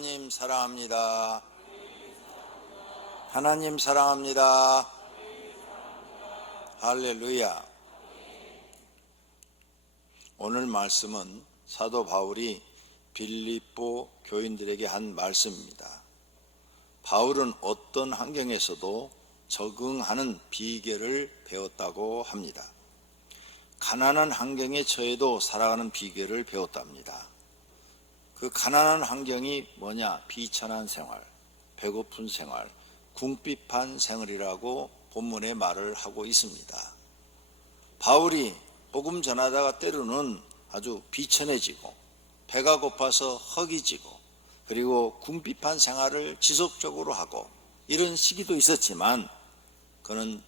하나님 사랑합니다. 하나님 사랑합니다. 할렐루야. 오늘 말씀은 사도 바울이 빌립보 교인들에게 한 말씀입니다. 바울은 어떤 환경에서도 적응하는 비결을 배웠다고 합니다. 가난한 환경에 처해도 살아가는 비결을 배웠답니다. 그 가난한 환경이 뭐냐? 비천한 생활, 배고픈 생활, 궁핍한 생활이라고 본문에 말을 하고 있습니다. 바울이 복음 전하다가 때로는 아주 비천해지고 배가 고파서 허기지고 그리고 궁핍한 생활을 지속적으로 하고 이런 시기도 있었지만 그는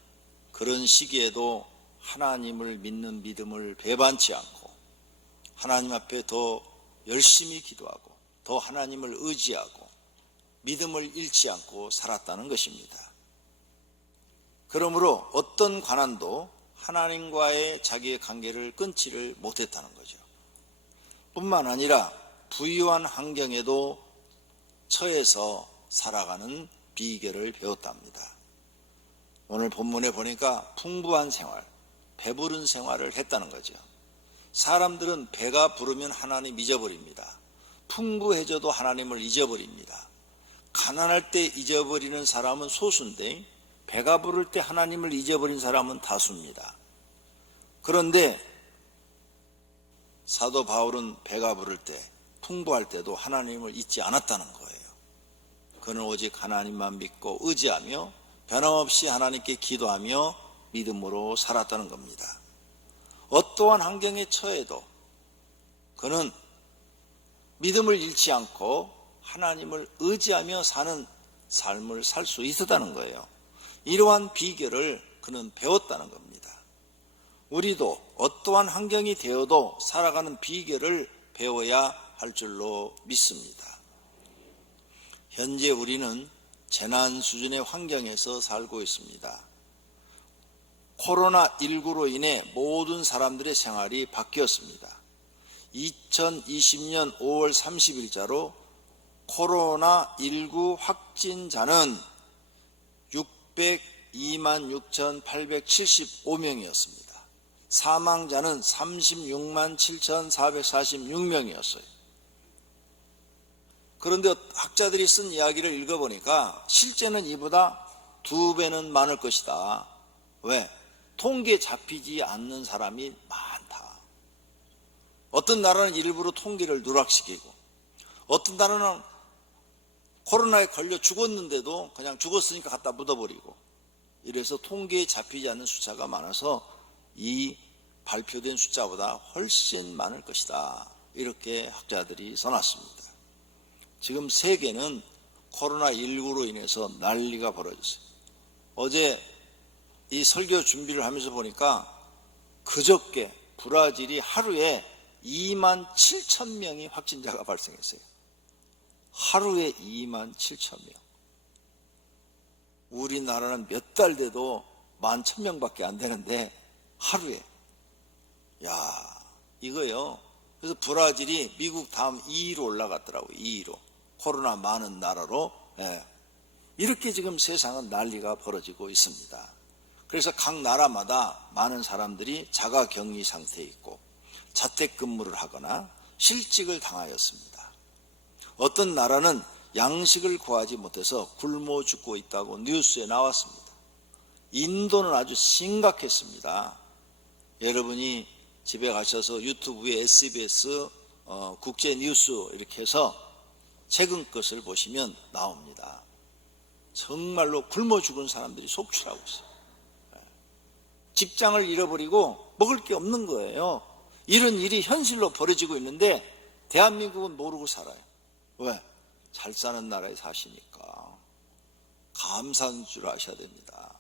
그런 시기에도 하나님을 믿는 믿음을 배반치 않고 하나님 앞에 더 열심히 기도하고 더 하나님을 의지하고 믿음을 잃지 않고 살았다는 것입니다. 그러므로 어떤 고난도 하나님과의 자기의 관계를 끊지를 못했다는 거죠. 뿐만 아니라 부유한 환경에도 처해서 살아가는 비결을 배웠답니다. 오늘 본문에 보니까 풍부한 생활, 배부른 생활을 했다는 거죠. 사람들은 배가 부르면 하나님 잊어버립니다. 풍부해져도 하나님을 잊어버립니다. 가난할 때 잊어버리는 사람은 소수인데 배가 부를 때 하나님을 잊어버린 사람은 다수입니다. 그런데 사도 바울은 배가 부를 때, 풍부할 때도 하나님을 잊지 않았다는 거예요. 그는 오직 하나님만 믿고 의지하며 변함없이 하나님께 기도하며 믿음으로 살았다는 겁니다. 어떠한 환경에 처해도 그는 믿음을 잃지 않고 하나님을 의지하며 사는 삶을 살 수 있었다는 거예요. 이러한 비결을 그는 배웠다는 겁니다. 우리도 어떠한 환경이 되어도 살아가는 비결을 배워야 할 줄로 믿습니다. 현재 우리는 재난 수준의 환경에서 살고 있습니다. 코로나19로 인해 모든 사람들의 생활이 바뀌었습니다. 2020년 5월 30일자로 코로나19 확진자는 602만 6,875명이었습니다. 사망자는 36만 7,446명이었어요. 그런데 학자들이 쓴 이야기를 읽어보니까 실제는 이보다 2배는 많을 것이다. 왜? 통계에 잡히지 않는 사람이 많다. 어떤 나라는 일부러 통계를 누락시키고 어떤 나라는 코로나에 걸려 죽었는데도 그냥 죽었으니까 갖다 묻어버리고 이래서 통계에 잡히지 않는 숫자가 많아서 이 발표된 숫자보다 훨씬 많을 것이다. 이렇게 학자들이 써놨습니다. 지금 세계는 코로나19로 인해서 난리가 벌어졌어요. 어제 이 설교 준비를 하면서 보니까 그저께 브라질이 하루에 2만 7천 명이 확진자가 발생했어요. 하루에 2만 7천 명. 우리나라는 몇 달 돼도 11,000명밖에 안 되는데 하루에. 야, 이거요. 그래서 브라질이 미국 다음 2위로 올라갔더라고요. 2위로. 코로나 많은 나라로. 예. 이렇게 지금 세상은 난리가 벌어지고 있습니다. 그래서 각 나라마다 많은 사람들이 자가격리 상태에 있고 자택근무를 하거나 실직을 당하였습니다. 어떤 나라는 양식을 구하지 못해서 굶어 죽고 있다고 뉴스에 나왔습니다. 인도는 아주 심각했습니다. 여러분이 집에 가셔서 유튜브에 SBS 국제뉴스 이렇게 해서 최근 것을 보시면 나옵니다. 정말로 굶어 죽은 사람들이 속출하고 있어요. 직장을 잃어버리고 먹을 게 없는 거예요. 이런 일이 현실로 벌어지고 있는데 대한민국은 모르고 살아요. 왜? 잘 사는 나라에 사시니까. 감사한 줄 아셔야 됩니다.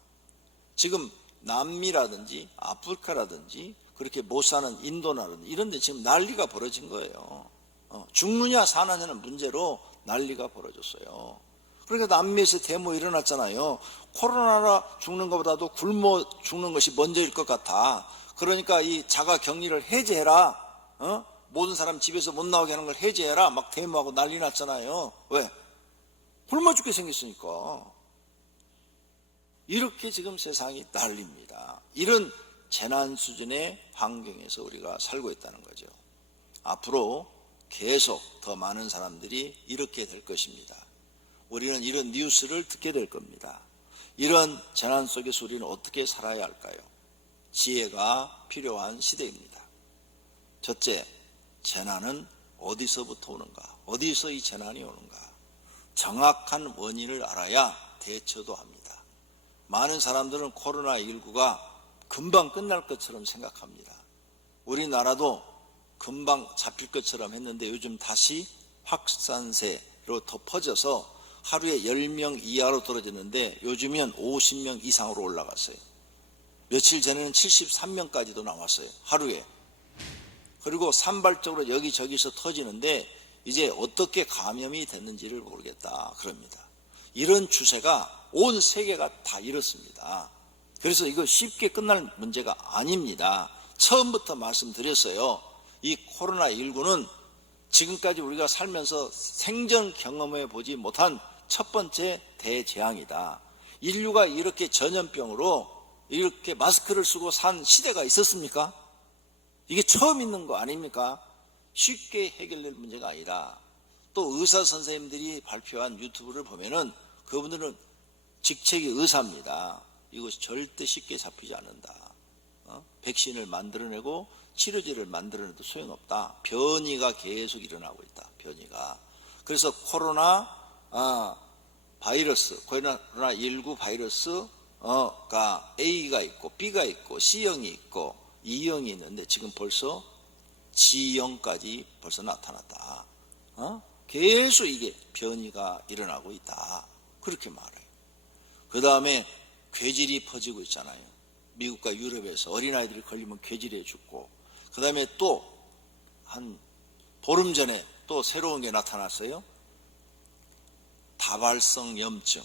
지금 남미라든지 아프리카라든지 그렇게 못 사는 인도라든지 이런 데 지금 난리가 벌어진 거예요. 죽느냐 사느냐는 문제로 난리가 벌어졌어요. 그러니까 남미에서 데모 일어났잖아요. 코로나라 죽는 것보다도 굶어 죽는 것이 먼저일 것 같아. 그러니까 이 자가 격리를 해제해라. 모든 사람 집에서 못 나오게 하는 걸 해제해라 막 데모하고 난리 났잖아요. 왜? 굶어 죽게 생겼으니까. 이렇게 지금 세상이 난립니다. 이런 재난 수준의 환경에서 우리가 살고 있다는 거죠. 앞으로 계속 더 많은 사람들이 이렇게 될 것입니다. 우리는 이런 뉴스를 듣게 될 겁니다. 이런 재난 속에서 우리는 어떻게 살아야 할까요? 지혜가 필요한 시대입니다. 첫째, 재난은 어디서부터 오는가? 어디서 이 재난이 오는가? 정확한 원인을 알아야 대처도 합니다. 많은 사람들은 코로나19가 금방 끝날 것처럼 생각합니다. 우리나라도 금방 잡힐 것처럼 했는데 요즘 다시 확산세로 더 퍼져서 하루에 10명 이하로 떨어졌는데 요즘은 50명 이상으로 올라갔어요. 며칠 전에는 73명까지도 나왔어요. 하루에. 그리고 산발적으로 여기저기서 터지는데 이제 어떻게 감염이 됐는지를 모르겠다 그럽니다. 이런 추세가 온 세계가 다 이렇습니다. 그래서 이거 쉽게 끝날 문제가 아닙니다. 처음부터 말씀드렸어요. 이 코로나19는 지금까지 우리가 살면서 생전 경험해 보지 못한 첫 번째 대재앙이다. 인류가 이렇게 전염병으로 이렇게 마스크를 쓰고 산 시대가 있었습니까? 이게 처음 있는 거 아닙니까? 쉽게 해결될 문제가 아니라 또 의사 선생님들이 발표한 유튜브를 보면은 그분들은 직책이 의사입니다. 이것이 절대 쉽게 잡히지 않는다. 백신을 만들어내고 치료제를 만들어내도 소용없다. 변이가 계속 일어나고 있다. 변이가. 그래서 코로나19 바이러스가 A가 있고 B가 있고 C형이 있고 E형이 있는데 지금 벌써 G형까지 벌써 나타났다. 계속 이게 변이가 일어나고 있다. 그렇게 말해요. 그 다음에 괴질이 퍼지고 있잖아요. 미국과 유럽에서 어린아이들이 걸리면 괴질에 죽고, 그 다음에 또 한 보름 전에 또 새로운 게 나타났어요. 다발성 염증.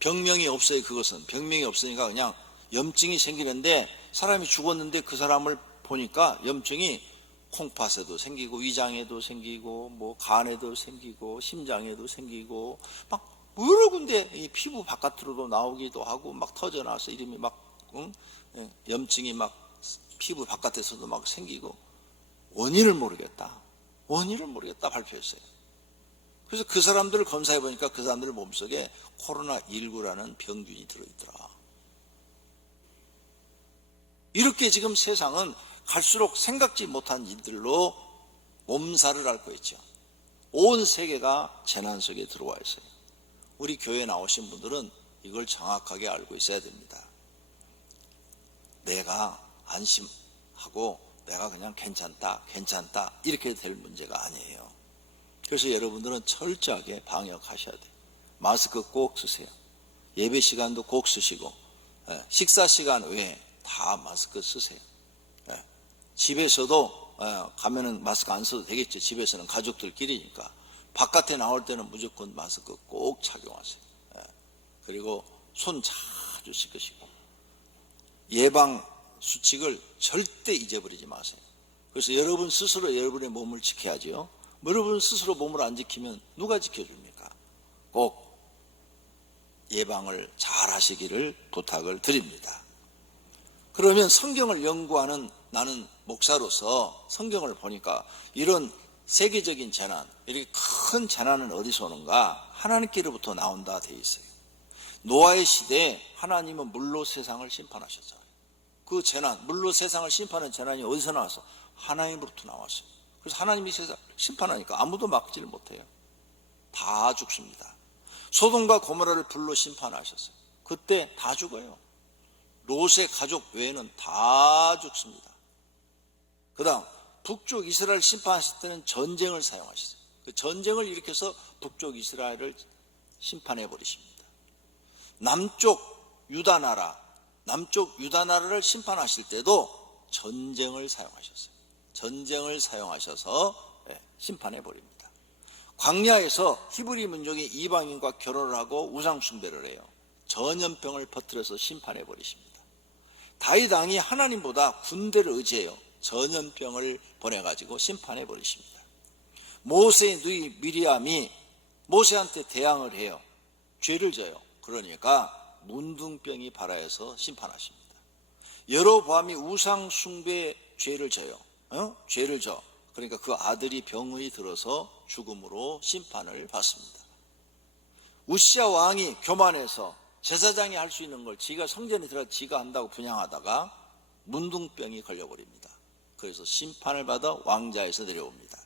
병명이 없어요. 그것은 병명이 없으니까 그냥 염증이 생기는데 사람이 죽었는데 그 사람을 보니까 염증이 콩팥에도 생기고 위장에도 생기고 뭐 간에도 생기고 심장에도 생기고 막 여러 군데 이 피부 바깥으로도 나오기도 하고 막 터져나와서 이름이 막 염증이 막 피부 바깥에서도 막 생기고 원인을 모르겠다 발표했어요. 그래서 그 사람들을 검사해 보니까 그 사람들 몸속에 코로나19라는 병균이 들어있더라. 이렇게 지금 세상은 갈수록 생각지 못한 일들로 몸살을 앓고 있죠. 온 세계가 재난 속에 들어와 있어요. 우리 교회에 나오신 분들은 이걸 정확하게 알고 있어야 됩니다. 내가 안심하고 내가 그냥 괜찮다 이렇게 될 문제가 아니에요. 그래서 여러분들은 철저하게 방역하셔야 돼요. 마스크 꼭 쓰세요. 예배 시간도 꼭 쓰시고 식사 시간 외에 다 마스크 쓰세요. 집에서도 가면은 마스크 안 써도 되겠죠. 집에서는 가족들끼리니까. 바깥에 나올 때는 무조건 마스크 꼭 착용하세요. 그리고 손 자주 씻으시고 예방 수칙을 절대 잊어버리지 마세요. 그래서 여러분 스스로 여러분의 몸을 지켜야죠. 여러분 스스로 몸을 안 지키면 누가 지켜줍니까? 꼭 예방을 잘 하시기를 부탁을 드립니다. 그러면 성경을 연구하는 나는 목사로서 성경을 보니까 이런 세계적인 재난, 이렇게 큰 재난은 어디서 오는가? 하나님께로부터 나온다 되어 있어요. 노아의 시대에 하나님은 물로 세상을 심판하셨잖아요. 그 재난, 물로 세상을 심판하는 재난이 어디서 나와서? 하나님으로부터 나왔어요. 그래서 하나님이 세상을 심판하니까 아무도 막지를 못해요. 다 죽습니다. 소돔과 고모라를 불로 심판하셨어요. 그때 다 죽어요. 롯의 가족 외에는 다 죽습니다. 그 다음 북쪽 이스라엘 심판하실 때는 전쟁을 사용하셨어요. 그 전쟁을 일으켜서 북쪽 이스라엘을 심판해 버리십니다. 남쪽 유다 나라를 심판하실 때도 전쟁을 사용하셨어요. 전쟁을 사용하셔서 심판해 버립니다. 광야에서 히브리 민족이 이방인과 결혼을 하고 우상 숭배를 해요. 전염병을 퍼뜨려서 심판해 버리십니다. 다윗 왕이 하나님보다 군대를 의지해요. 전염병을 보내가지고 심판해 버리십니다. 모세의 누이 미리암이 모세한테 대항을 해요. 죄를 져요. 그러니까 문둥병이 발하여서 심판하십니다. 여로보암이 우상 숭배 죄를 져요. 죄를 져. 그러니까 그 아들이 병이 들어서 죽음으로 심판을 받습니다. 우시야 왕이 교만해서 제사장이 할 수 있는 걸 지가 성전에 들어가 지가 한다고 분향하다가 문둥병이 걸려버립니다. 그래서 심판을 받아 왕자에서 내려옵니다.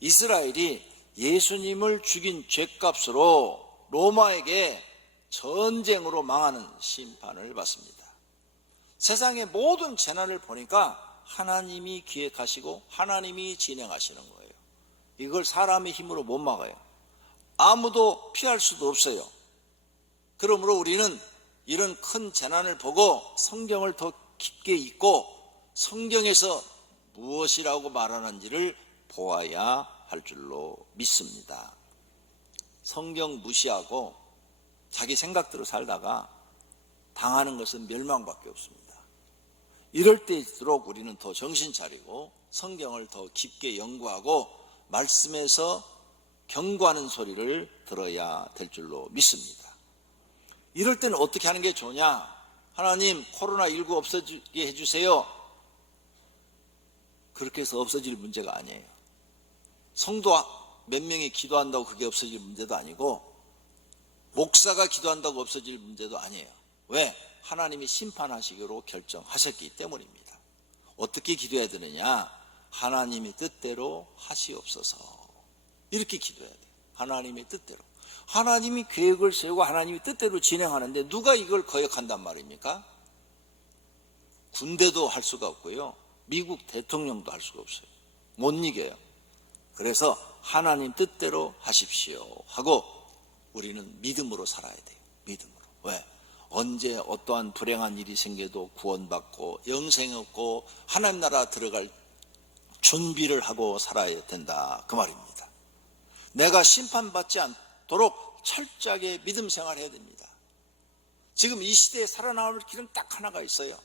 이스라엘이 예수님을 죽인 죄값으로 로마에게 전쟁으로 망하는 심판을 받습니다. 세상의 모든 재난을 보니까 하나님이 기획하시고 하나님이 진행하시는 거예요. 이걸 사람의 힘으로 못 막아요. 아무도 피할 수도 없어요. 그러므로 우리는 이런 큰 재난을 보고 성경을 더 깊게 읽고 성경에서 무엇이라고 말하는지를 보아야 할 줄로 믿습니다. 성경 무시하고 자기 생각대로 살다가 당하는 것은 멸망밖에 없습니다. 이럴 때일수록 우리는 더 정신 차리고 성경을 더 깊게 연구하고 말씀에서 경고하는 소리를 들어야 될 줄로 믿습니다. 이럴 때는 어떻게 하는 게 좋냐? 하나님 코로나19 없어지게 해주세요. 그렇게 해서 없어질 문제가 아니에요. 성도 몇 명이 기도한다고 그게 없어질 문제도 아니고 목사가 기도한다고 없어질 문제도 아니에요. 왜? 하나님이 심판하시기로 결정하셨기 때문입니다. 어떻게 기도해야 되느냐? 하나님의 뜻대로 하시옵소서. 이렇게 기도해야 돼요. 하나님의 뜻대로. 하나님이 계획을 세우고 하나님이 뜻대로 진행하는데 누가 이걸 거역한단 말입니까? 군대도 할 수가 없고요. 미국 대통령도 할 수가 없어요. 못 이겨요. 그래서 하나님 뜻대로 하십시오 하고 우리는 믿음으로 살아야 돼요. 믿음으로. 왜? 언제 어떠한 불행한 일이 생겨도 구원받고 영생 얻고 하나님 나라 들어갈 준비를 하고 살아야 된다 그 말입니다. 내가 심판받지 않도록 철저하게 믿음 생활해야 됩니다. 지금 이 시대에 살아남을 길은 딱 하나가 있어요.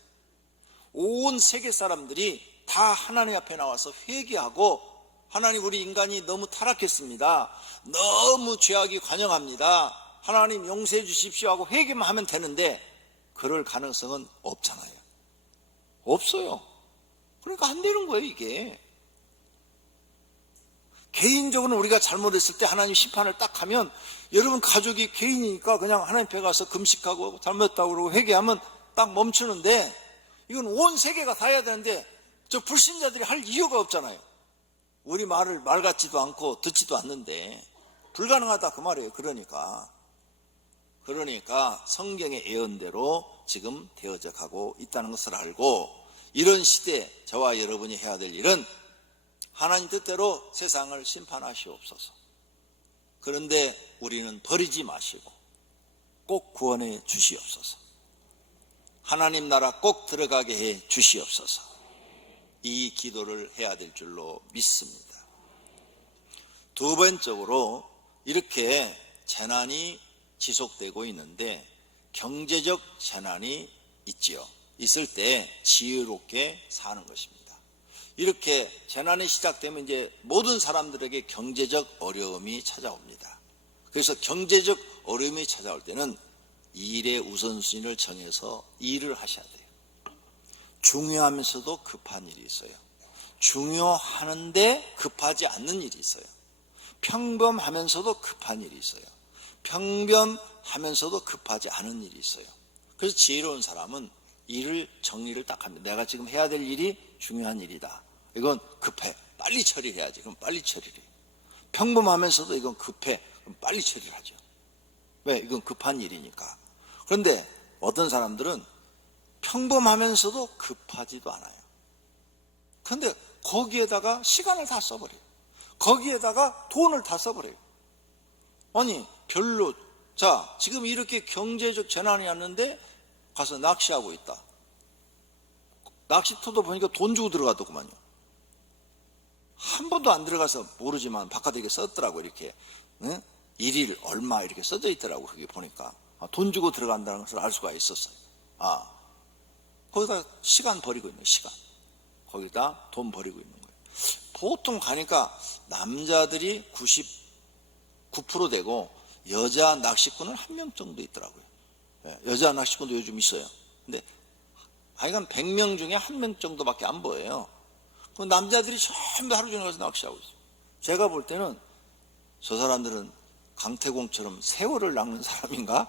온 세계 사람들이 다 하나님 앞에 나와서 회개하고 하나님 우리 인간이 너무 타락했습니다. 너무 죄악이 관영합니다. 하나님 용서해 주십시오 하고 회개만 하면 되는데 그럴 가능성은 없잖아요. 없어요. 그러니까 안 되는 거예요 이게. 개인적으로 우리가 잘못했을 때 하나님 심판을 딱 하면 여러분 가족이 개인이니까 그냥 하나님 앞에 가서 금식하고 잘못했다고 그러고 회개하면 딱 멈추는데 이건 온 세계가 다 해야 되는데 저 불신자들이 할 이유가 없잖아요. 우리 말을 말 같지도 않고 듣지도 않는데 불가능하다 그 말이에요. 그러니까 성경의 예언대로 지금 되어져 가고 있다는 것을 알고 이런 시대에 저와 여러분이 해야 될 일은 하나님 뜻대로 세상을 심판하시옵소서. 그런데 우리는 버리지 마시고 꼭 구원해 주시옵소서. 하나님 나라 꼭 들어가게 해 주시옵소서. 이 기도를 해야 될 줄로 믿습니다. 두 번째로 이렇게 재난이 지속되고 있는데 경제적 재난이 있지요. 있을 때 지혜롭게 사는 것입니다. 이렇게 재난이 시작되면 이제 모든 사람들에게 경제적 어려움이 찾아옵니다. 그래서 경제적 어려움이 찾아올 때는 일의 우선순위를 정해서 일을 하셔야 돼요. 중요하면서도 급한 일이 있어요. 중요하는데 급하지 않는 일이 있어요. 평범하면서도 급한 일이 있어요. 평범하면서도 급하지 않은 일이 있어요. 그래서 지혜로운 사람은 일을 정리를 딱 합니다. 내가 지금 해야 될 일이 중요한 일이다. 이건 급해. 빨리 처리를 해야지. 그럼 빨리 처리를 해요. 평범하면서도 이건 급해. 그럼 빨리 처리를 하죠. 왜? 이건 급한 일이니까. 그런데 어떤 사람들은 평범하면서도 급하지도 않아요. 그런데 거기에다가 시간을 다 써버려요. 거기에다가 돈을 다 써버려요. 아니 별로 자 지금 이렇게 경제적 재난이 왔는데 가서 낚시하고 있다. 낚시터도 보니까 돈 주고 들어가더구만요. 한 번도 안 들어가서 모르지만 바깥에 이렇게 썼더라고. 이렇게 일일 얼마 이렇게 써져 있더라고. 그게 보니까 돈 주고 들어간다는 것을 알 수가 있었어요. 거기다 시간 버리고 있네. 시간. 거기다 돈 버리고 있는 거예요. 보통 가니까 남자들이 99% 되고 여자 낚시꾼은 한 명 정도 있더라고요. 여자 낚시꾼도 요즘 있어요. 근데 하여간 100명 중에 한 명 정도밖에 안 보여요. 그 남자들이 전부 하루 종일 가서 낚시하고 있어요. 제가 볼 때는 저 사람들은 강태공처럼 세월을 낚는 사람인가?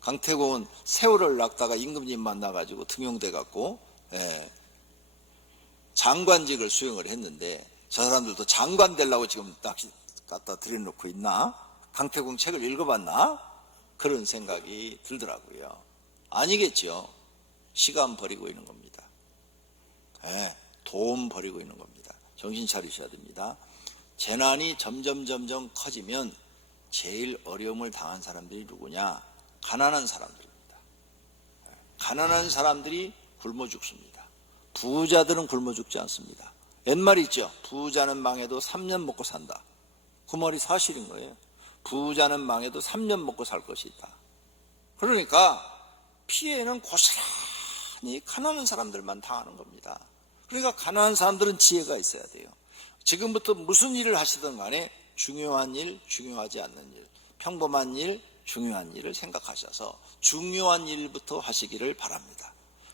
강태공은 세월을 낚다가 임금님 만나가지고 등용돼 갖고 장관직을 수행을 했는데 저 사람들도 장관 되려고 지금 낚시 갖다 들여놓고 있나? 강태공 책을 읽어봤나? 그런 생각이 들더라고요. 아니겠죠. 시간 버리고 있는 겁니다. 돈 버리고 있는 겁니다. 정신 차리셔야 됩니다. 재난이 점점 커지면 제일 어려움을 당한 사람들이 누구냐? 가난한 사람들입니다. 가난한 사람들이 굶어 죽습니다. 부자들은 굶어 죽지 않습니다. 옛말이 있죠. 부자는 망해도 3년 먹고 산다. 그 말이 사실인 거예요. 부자는 망해도 3년 먹고 살 것이 있다. 그러니까 피해는 고스란히 가난한 사람들만 당하는 겁니다. 그러니까 가난한 사람들은 지혜가 있어야 돼요. 지금부터 무슨 일을 하시든 간에 중요한 일, 중요하지 않는 일, 평범한 일, 중요한 일을 생각하셔서 중요한 일부터 하시기를 바랍니다.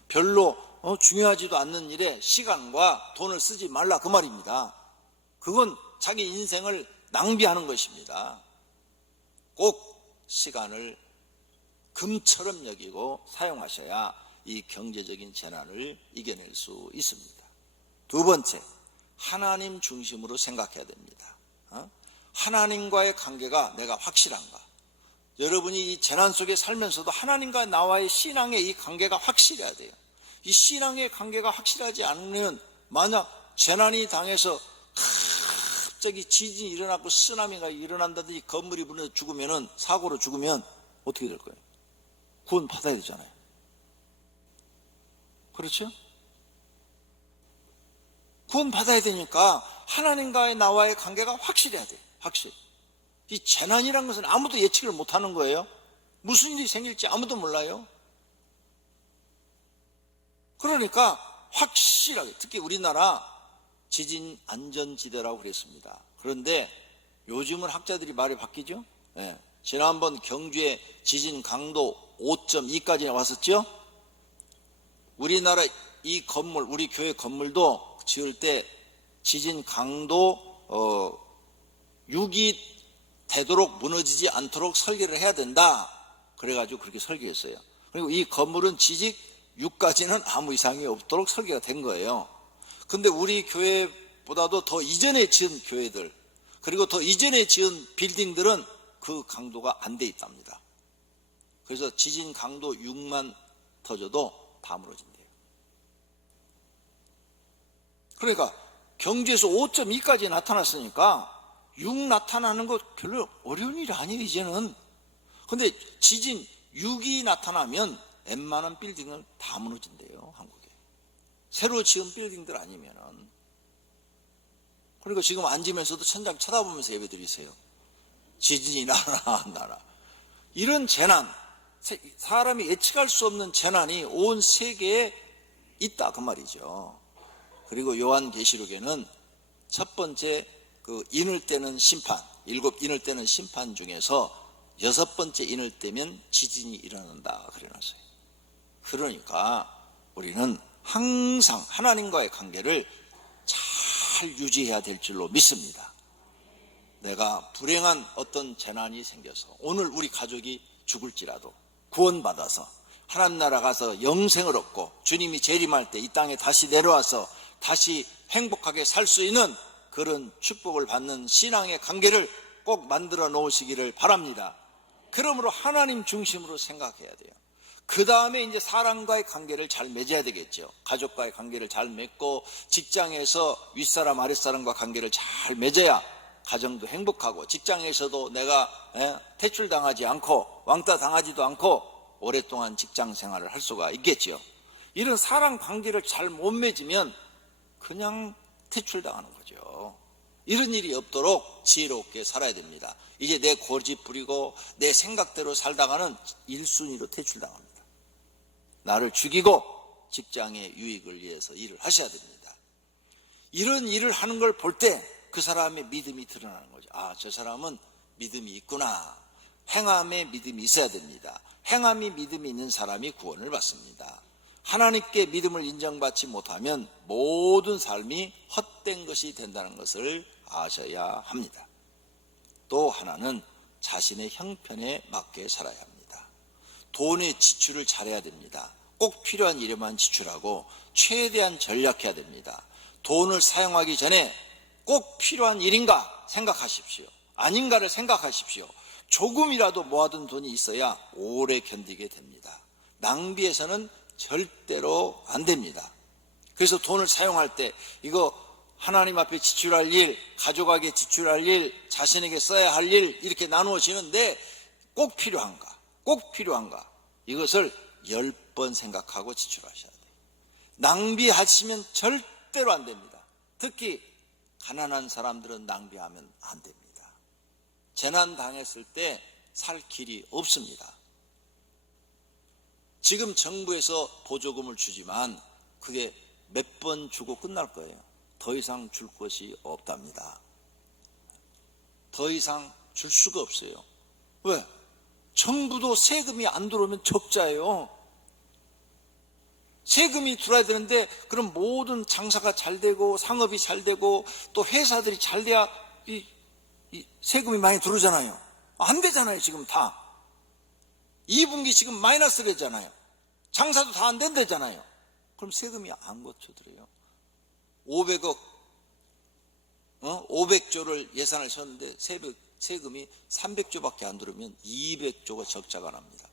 별로 중요하지도 않는 일에 시간과 돈을 쓰지 말라 그 말입니다. 그건 자기 인생을 낭비하는 것입니다. 꼭 시간을 금처럼 여기고 사용하셔야 이 경제적인 재난을 이겨낼 수 있습니다. 두 번째, 하나님 중심으로 생각해야 됩니다. 하나님과의 관계가 내가 확실한가? 여러분이 이 재난 속에 살면서도 하나님과 나와의 신앙의 이 관계가 확실해야 돼요. 이 신앙의 관계가 확실하지 않으면 만약 재난이 당해서 갑자기 지진이 일어나고 쓰나미가 일어난다든지 건물이 무너져 죽으면 사고로 죽으면 어떻게 될 거예요? 구원 받아야 되잖아요. 그렇죠? 구원 받아야 되니까 하나님과의 나와의 관계가 확실해야 돼요. 확실. 이 재난이란 것은 아무도 예측을 못하는 거예요. 무슨 일이 생길지 아무도 몰라요. 그러니까 확실하게, 특히 우리나라 지진 안전지대라고 그랬습니다. 그런데 요즘은 학자들이 말이 바뀌죠. 지난번 경주에 지진 강도 5.2까지 왔었죠. 우리나라 이 건물, 우리 교회 건물도 지을 때 지진 강도 6이 되도록 무너지지 않도록 설계를 해야 된다. 그래가지고 그렇게 설계했어요. 그리고 이 건물은 지직 6까지는 아무 이상이 없도록 설계가 된 거예요. 근데 우리 교회보다도 더 이전에 지은 교회들, 그리고 더 이전에 지은 빌딩들은 그 강도가 안 돼 있답니다. 그래서 지진 강도 6만 터져도 다 무너진대요. 그러니까 경주에서 5.2까지 나타났으니까 6 나타나는 거 별로 어려운 일이 아니에요, 이제는. 근데 지진 6이 나타나면 웬만한 빌딩은 다 무너진대요, 한국에. 새로 지은 빌딩들 아니면은. 그러니까 지금 앉으면서도 천장 쳐다보면서 예배 드리세요. 지진이 나나 안 나나. 이런 재난, 사람이 예측할 수 없는 재난이 온 세계에 있다 그 말이죠. 그리고 요한계시록에는 첫 번째 그 인을 떼는 심판, 7 인을 떼는 심판 중에서 6번째 인을 떼면 지진이 일어난다 그래놨어요. 그러니까 우리는 항상 하나님과의 관계를 잘 유지해야 될 줄로 믿습니다. 내가 불행한 어떤 재난이 생겨서 오늘 우리 가족이 죽을지라도 구원받아서 하나님 나라 가서 영생을 얻고 주님이 재림할 때 이 땅에 다시 내려와서 다시 행복하게 살 수 있는 그런 축복을 받는 신앙의 관계를 꼭 만들어 놓으시기를 바랍니다. 그러므로 하나님 중심으로 생각해야 돼요. 그 다음에 이제 사람과의 관계를 잘 맺어야 되겠죠. 가족과의 관계를 잘 맺고 직장에서 윗사람 아랫사람과 관계를 잘 맺어야 가정도 행복하고 직장에서도 내가 퇴출당하지 않고 왕따 당하지도 않고 오랫동안 직장 생활을 할 수가 있겠죠. 이런 사람 관계를 잘 못 맺으면 그냥 퇴출당하는 거죠. 이런 일이 없도록 지혜롭게 살아야 됩니다. 이제 내 고집 부리고 내 생각대로 살다가는 1순위로 퇴출당합니다. 나를 죽이고 직장의 유익을 위해서 일을 하셔야 됩니다. 이런 일을 하는 걸 볼 때 그 사람의 믿음이 드러나는 거죠. 아, 저 사람은 믿음이 있구나. 행함에 믿음이 있어야 됩니다. 행함이 믿음이 있는 사람이 구원을 받습니다. 하나님께 믿음을 인정받지 못하면 모든 삶이 헛된 것이 된다는 것을 아셔야 합니다. 또 하나는 자신의 형편에 맞게 살아야 합니다. 돈의 지출을 잘해야 됩니다. 꼭 필요한 일에만 지출하고 최대한 절약해야 됩니다. 돈을 사용하기 전에 꼭 필요한 일인가 생각하십시오. 아닌가를 생각하십시오. 조금이라도 모아둔 돈이 있어야 오래 견디게 됩니다. 낭비해서는 절대로 안 됩니다. 그래서 돈을 사용할 때 이거 하나님 앞에 지출할 일, 가족에게 지출할 일, 자신에게 써야 할 일 이렇게 나누어지는데 꼭 필요한가? 꼭 필요한가? 이것을 10번 생각하고 지출하셔야 돼요. 낭비하시면 절대로 안 됩니다. 특히 가난한 사람들은 낭비하면 안 됩니다. 재난 당했을 때 살 길이 없습니다. 지금 정부에서 보조금을 주지만 그게 몇 번 주고 끝날 거예요. 더 이상 줄 것이 없답니다. 더 이상 줄 수가 없어요. 왜? 정부도 세금이 안 들어오면 적자예요. 세금이 들어야 되는데 그럼 모든 장사가 잘 되고 상업이 잘 되고 또 회사들이 잘 돼야 이 세금이 많이 들어오잖아요. 안 되잖아요. 지금 다 2분기 지금 마이너스 되잖아요. 장사도 다 안 된다잖아요. 그럼 세금이 안 거쳐들어요. 500조를 예산을 썼는데 세금이 300조밖에 안 들어오면 200조가 적자가 납니다.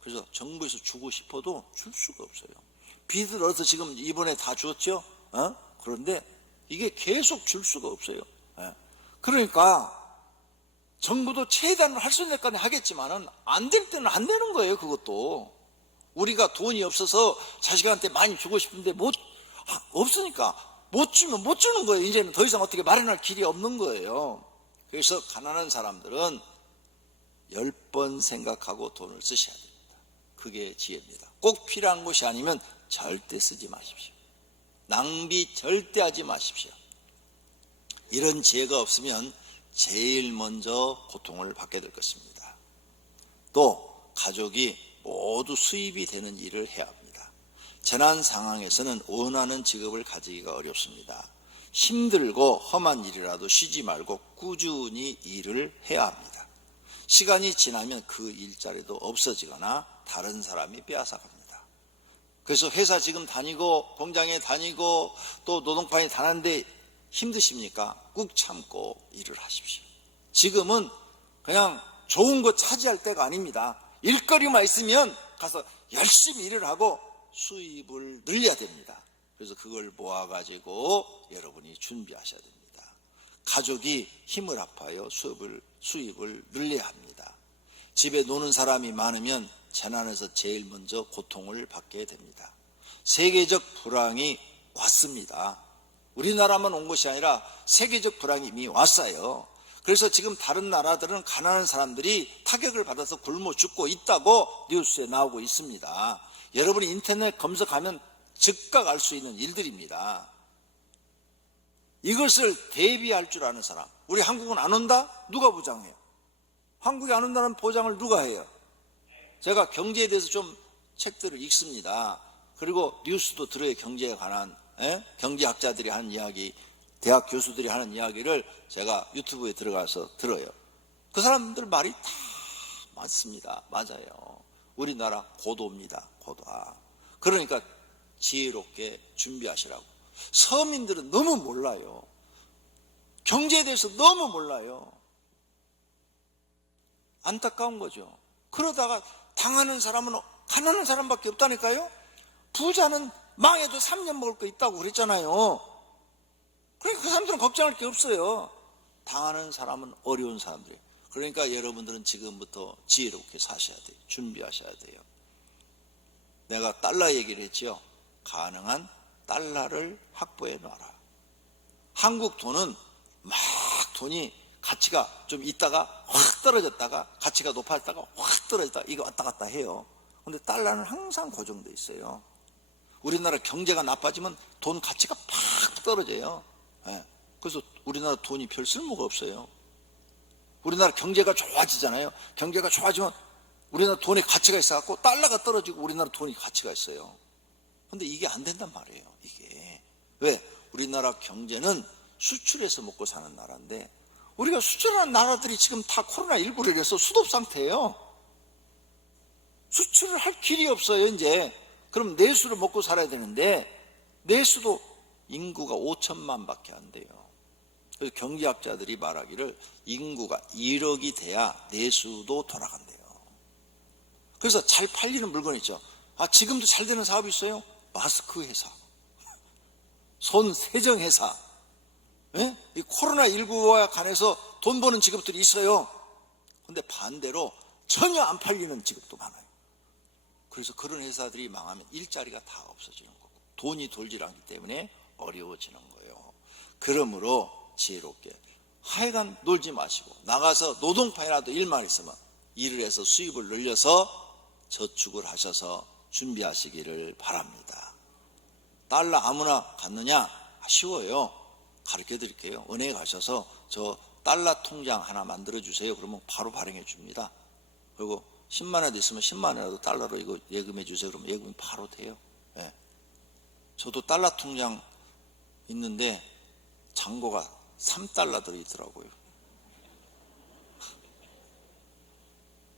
그래서 정부에서 주고 싶어도 줄 수가 없어요. 빚을 얻어서 지금 이번에 다 줬죠. 그런데 이게 계속 줄 수가 없어요. 그러니까 정부도 최대한으로 할 수 있는 데까지 하겠지만은 안 될 때는 안 되는 거예요. 그것도 우리가 돈이 없어서 자식한테 많이 주고 싶은데 없으니까 못 주면 못 주는 거예요. 이제는 더 이상 어떻게 마련할 길이 없는 거예요. 그래서 가난한 사람들은 10번 생각하고 돈을 쓰셔야 됩니다. 그게 지혜입니다. 꼭 필요한 것이 아니면 절대 쓰지 마십시오. 낭비 절대 하지 마십시오. 이런 지혜가 없으면 제일 먼저 고통을 받게 될 것입니다. 또 가족이 모두 수입이 되는 일을 해야 합니다. 재난 상황에서는 원하는 직업을 가지기가 어렵습니다. 힘들고 험한 일이라도 쉬지 말고 꾸준히 일을 해야 합니다. 시간이 지나면 그 일자리도 없어지거나 다른 사람이 빼앗아갑니다. 그래서 회사 지금 다니고 공장에 다니고 또 노동판에 다녔는데 힘드십니까? 꾹 참고 일을 하십시오. 지금은 그냥 좋은 거 차지할 때가 아닙니다. 일거리만 있으면 가서 열심히 일을 하고 수입을 늘려야 됩니다. 그래서 그걸 모아가지고 여러분이 준비하셔야 됩니다. 가족이 힘을 합하여 수입을 늘려야 합니다. 집에 노는 사람이 많으면 재난에서 제일 먼저 고통을 받게 됩니다. 세계적 불황이 왔습니다. 우리나라만 온 것이 아니라 세계적 불황이 이미 왔어요. 그래서 지금 다른 나라들은 가난한 사람들이 타격을 받아서 굶어 죽고 있다고 뉴스에 나오고 있습니다. 여러분이 인터넷 검색하면 즉각 알 수 있는 일들입니다. 이것을 대비할 줄 아는 사람. 우리 한국은 안 온다? 누가 보장해요? 한국이 안 온다는 보장을 누가 해요? 제가 경제에 대해서 좀 책들을 읽습니다. 그리고 뉴스도 들어요. 경제에 관한 경제학자들이 하는 이야기, 대학 교수들이 하는 이야기를 제가 유튜브에 들어가서 들어요. 그 사람들 말이 다 맞습니다. 맞아요. 우리나라 고도입니다. 고도화. 그러니까 지혜롭게 준비하시라고. 서민들은 너무 몰라요. 경제에 대해서 너무 몰라요. 안타까운 거죠. 그러다가 당하는 사람은 가난한 사람밖에 없다니까요. 부자는 망해도 3년 먹을 거 있다고 그랬잖아요. 그러니까 그 사람들은 걱정할 게 없어요. 당하는 사람은 어려운 사람들이에요. 그러니까 여러분들은 지금부터 지혜롭게 사셔야 돼요. 준비하셔야 돼요. 내가 달러 얘기를 했죠. 가능한 달러를 확보해 놔라. 한국 돈은 막 돈이 가치가 좀 있다가 확 떨어졌다가 가치가 높아졌다가 확 떨어졌다가 이거 왔다 갔다 해요. 근데 달러는 항상 고정돼 있어요. 우리나라 경제가 나빠지면 돈 가치가 팍 떨어져요. 예. 그래서 우리나라 돈이 별 쓸모가 없어요. 우리나라 경제가 좋아지잖아요. 경제가 좋아지면 우리나라 돈의 가치가 있어갖고 달러가 떨어지고 우리나라 돈이 가치가 있어요. 근데 이게 안 된단 말이에요. 이게 왜? 우리나라 경제는 수출해서 먹고 사는 나라인데 우리가 수출하는 나라들이 지금 다 코로나19를 해서 수급 상태예요. 수출을 할 길이 없어요. 이제 그럼 내수로 먹고 살아야 되는데 내수도 인구가 5천만 밖에 안 돼요. 그래서 경제학자들이 말하기를 인구가 1억이 돼야 내수도 돌아간대요. 그래서 잘 팔리는 물건 있죠. 지금도 잘 되는 사업이 있어요. 마스크 회사, 손 세정 회사. 예? 이 코로나19와 관해서 돈 버는 직업들이 있어요. 근데 반대로 전혀 안 팔리는 직업도 많아요. 그래서 그런 회사들이 망하면 일자리가 다 없어지는 거고 돈이 돌지 않기 때문에 어려워지는 거예요. 그러므로 지혜롭게 하여간 놀지 마시고 나가서 노동파이라도 일만 있으면 일을 해서 수입을 늘려서 저축을 하셔서 준비하시기를 바랍니다. 달러 아무나 갖느냐? 쉬워요. 가르쳐 드릴게요. 은행에 가셔서 저 달러 통장 하나 만들어 주세요. 그러면 바로 발행해 줍니다. 그리고 10만 원도 있으면 10만 원이라도 달러로 이거 예금해 주세요. 그러면 예금이 바로 돼요. 예. 저도 달러 통장 있는데 잔고가 3달러 들어있더라고요.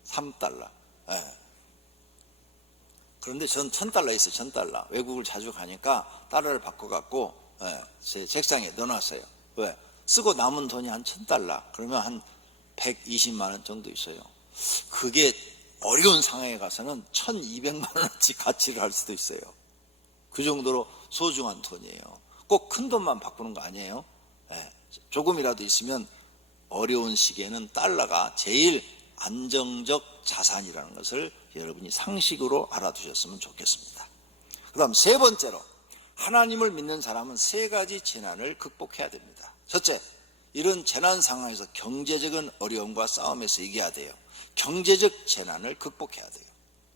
3달러. 예. 그런데 전 1000달러 있어요. 1000달러. 외국을 자주 가니까 달러를 바꿔갖고 제 책상에 넣어놨어요. 왜? 쓰고 남은 돈이 한 1000달러. 그러면 한 120만 원 정도 있어요. 그게 어려운 상황에 가서는 1200만 원어치 가치를 할 수도 있어요. 그 정도로 소중한 돈이에요. 꼭 큰 돈만 바꾸는 거 아니에요. 조금이라도 있으면 어려운 시기에는 달러가 제일 안정적 자산이라는 것을 여러분이 상식으로 알아두셨으면 좋겠습니다. 그 다음 세 번째로 하나님을 믿는 사람은 세 가지 재난을 극복해야 됩니다. 첫째, 이런 재난 상황에서 경제적인 어려움과 싸움에서 이겨야 돼요. 경제적 재난을 극복해야 돼요.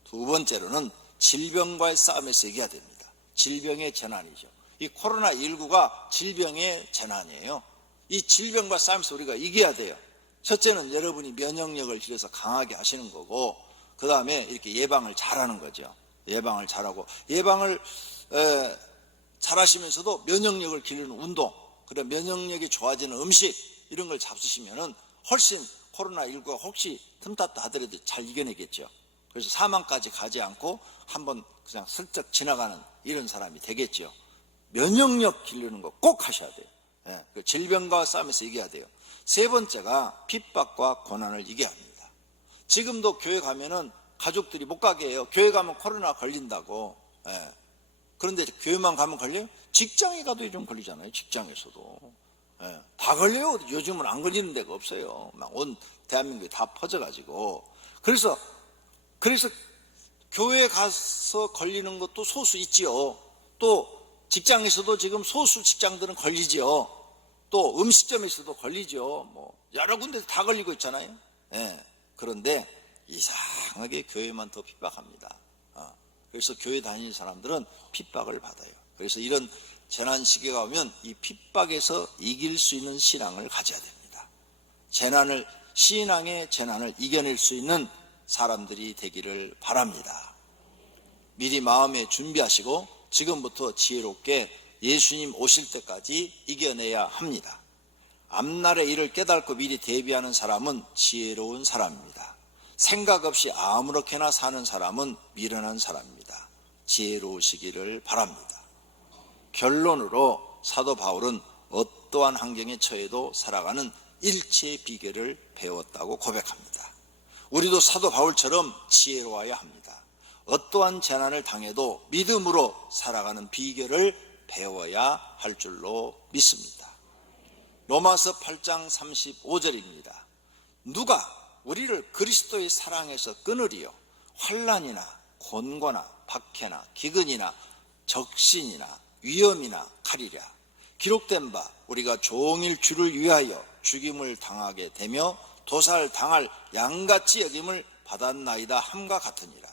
두 번째로는 질병과의 싸움에서 이겨야 됩니다. 질병의 재난이죠. 이 코로나19가 질병의 재난이에요. 이 질병과 싸움에서 우리가 이겨야 돼요. 첫째는 여러분이 면역력을 길러서 강하게 하시는 거고, 그 다음에 이렇게 예방을 잘하는 거죠. 예방을 잘하고, 예방을 잘하시면서도 면역력을 기르는 운동, 그리고 면역력이 좋아지는 음식, 이런 걸 잡수시면은 훨씬 코로나19가 혹시 틈탔다 하더라도 잘 이겨내겠죠. 그래서 사망까지 가지 않고 한번 그냥 슬쩍 지나가는 이런 사람이 되겠죠. 면역력 기르는 거 꼭 하셔야 돼요. 질병과 싸움에서 이겨야 돼요. 세 번째가 핍박과 고난을 이겨야 합니다. 지금도 교회 가면은 가족들이 못 가게 해요. 교회 가면 코로나 걸린다고. 그런데 교회만 가면 걸려요? 직장에 가도 좀 걸리잖아요. 직장에서도. 다 걸려요. 요즘은 안 걸리는 데가 없어요. 막 온 대한민국에 다 퍼져가지고. 그래서 교회 가서 걸리는 것도 소수 있지요. 또 직장에서도 지금 소수 직장들은 걸리지요. 또 음식점에서도 걸리죠. 뭐 여러 군데서 다 걸리고 있잖아요. 그런데 이상하게 교회만 더 핍박합니다. 그래서 교회 다니는 사람들은 핍박을 받아요. 그래서 이런 재난 시기가 오면 이 핍박에서 이길 수 있는 신앙을 가져야 됩니다. 신앙의 재난을 이겨낼 수 있는 사람들이 되기를 바랍니다. 미리 마음에 준비하시고 지금부터 지혜롭게 예수님 오실 때까지 이겨내야 합니다. 앞날의 일을 깨닫고 미리 대비하는 사람은 지혜로운 사람입니다. 생각 없이 아무렇게나 사는 사람은 미련한 사람입니다. 지혜로우시기를 바랍니다. 결론으로 사도 바울은 어떠한 환경에 처해도 살아가는 일체의 비결을 배웠다고 고백합니다. 우리도 사도 바울처럼 지혜로워야 합니다. 어떠한 재난을 당해도 믿음으로 살아가는 비결을 배워야 할 줄로 믿습니다. 로마서 8장 35절입니다. 누가 우리를 그리스도의 사랑에서 끊으리요? 환난이나 곤고나 박해나 기근이나 적신이나 위험이나 칼이랴. 기록된 바 우리가 종일 주를 위하여 죽임을 당하게 되며 도살당할 양같이 여김을 받았나이다 함과 같으니라.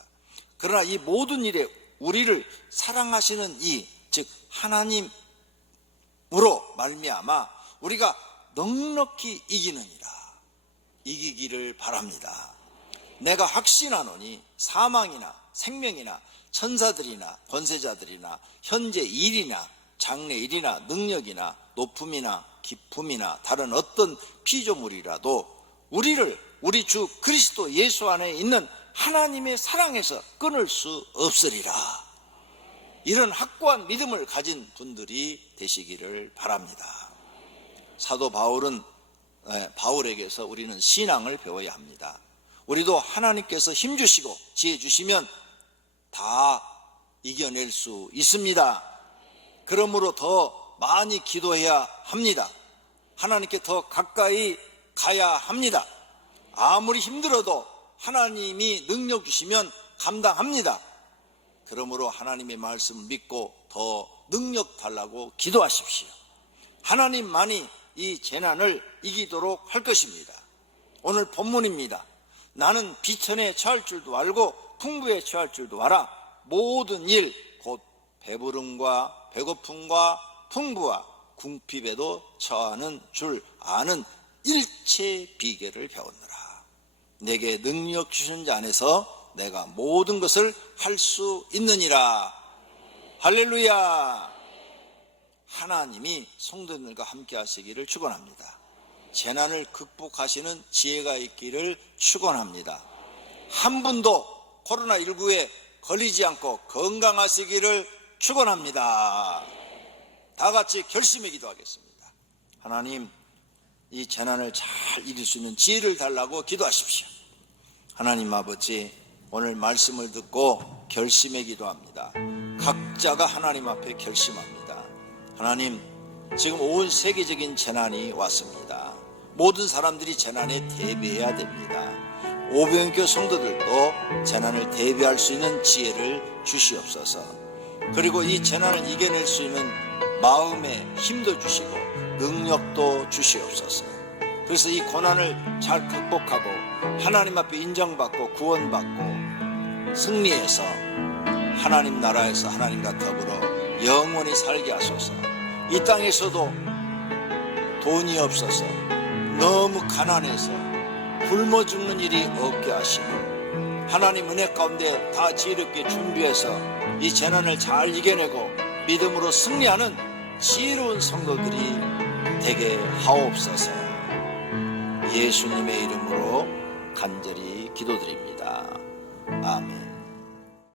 그러나 이 모든 일에 우리를 사랑하시는 즉 하나님으로 말미암아 우리가 넉넉히 이기기를 바랍니다. 내가 확신하노니 사망이나 생명이나 천사들이나 권세자들이나 현재 일이나 장래 일이나 능력이나 높음이나 깊음이나 다른 어떤 피조물이라도 우리를 우리 주 그리스도 예수 안에 있는 하나님의 사랑에서 끊을 수 없으리라. 이런 확고한 믿음을 가진 분들이 되시기를 바랍니다. 사도 바울에게서 우리는 신앙을 배워야 합니다. 우리도 하나님께서 힘주시고 지혜 주시면 다 이겨낼 수 있습니다. 그러므로 더 많이 기도해야 합니다. 하나님께 더 가까이 가야 합니다. 아무리 힘들어도 하나님이 능력 주시면 감당합니다. 그러므로 하나님의 말씀을 믿고 더 능력 달라고 기도하십시오. 하나님만이 이 재난을 이기도록 할 것입니다. 오늘 본문입니다. 나는 비천에 처할 줄도 알고 풍부에 처할 줄도 알아. 모든 일 곧 배부름과 배고픔과 풍부와 궁핍에도 처하는 줄 아는 일체 비결을 배웠노라. 내게 능력 주시는 자 안에서 내가 모든 것을 할 수 있느니라. 할렐루야. 하나님이 성도들과 함께 하시기를 축원합니다. 재난을 극복하시는 지혜가 있기를 축원합니다. 한 분도 코로나19에 걸리지 않고 건강하시기를 축원합니다. 다 같이 결심해 기도하겠습니다. 하나님, 이 재난을 잘 이길 수 있는 지혜를 달라고 기도하십시오. 하나님 아버지, 오늘 말씀을 듣고 결심해 기도합니다. 각자가 하나님 앞에 결심합니다. 하나님, 지금 온 세계적인 재난이 왔습니다. 모든 사람들이 재난에 대비해야 됩니다. 오병이교 성도들도 재난을 대비할 수 있는 지혜를 주시옵소서. 그리고 이 재난을 이겨낼 수 있는 마음의 힘도 주시고 능력도 주시옵소서. 그래서 이 고난을 잘 극복하고 하나님 앞에 인정받고 구원받고 승리해서 하나님 나라에서 하나님과 더불어 영원히 살게 하소서. 이 땅에서도 돈이 없어서 너무 가난해서 굶어 죽는 일이 없게 하시고 하나님 은혜 가운데 다 지혜롭게 준비해서 이 재난을 잘 이겨내고 믿음으로 승리하는 지혜로운 성도들이 되게 하옵소서. 예수님의 이름으로 간절히 기도드립니다. 아멘.